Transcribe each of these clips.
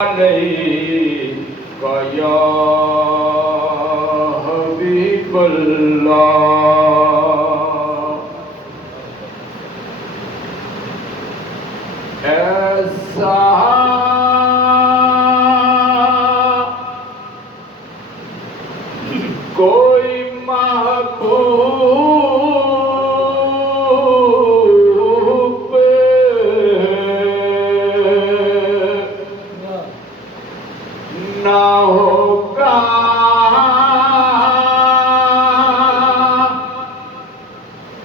अलैका या हबीबल्लाह। ऐसा कोई महबूब ना होगा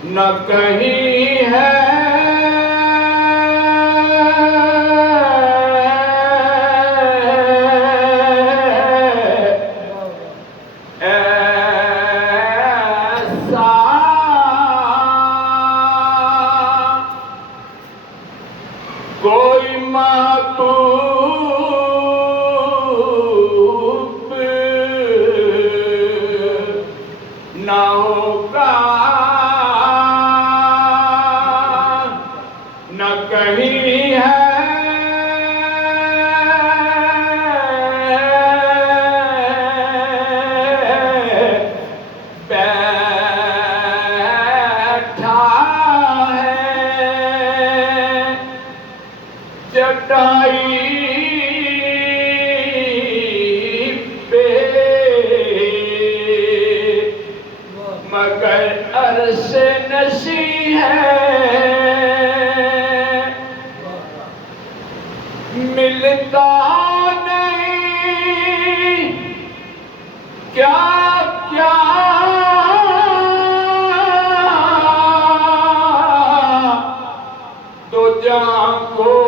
न कहीं है ऐसा कोई महबूब ना होगा न कहीं है बैठा है चटाई पे मगर अर्श नशी है। मिलता नहीं क्या क्या तो जहाँ को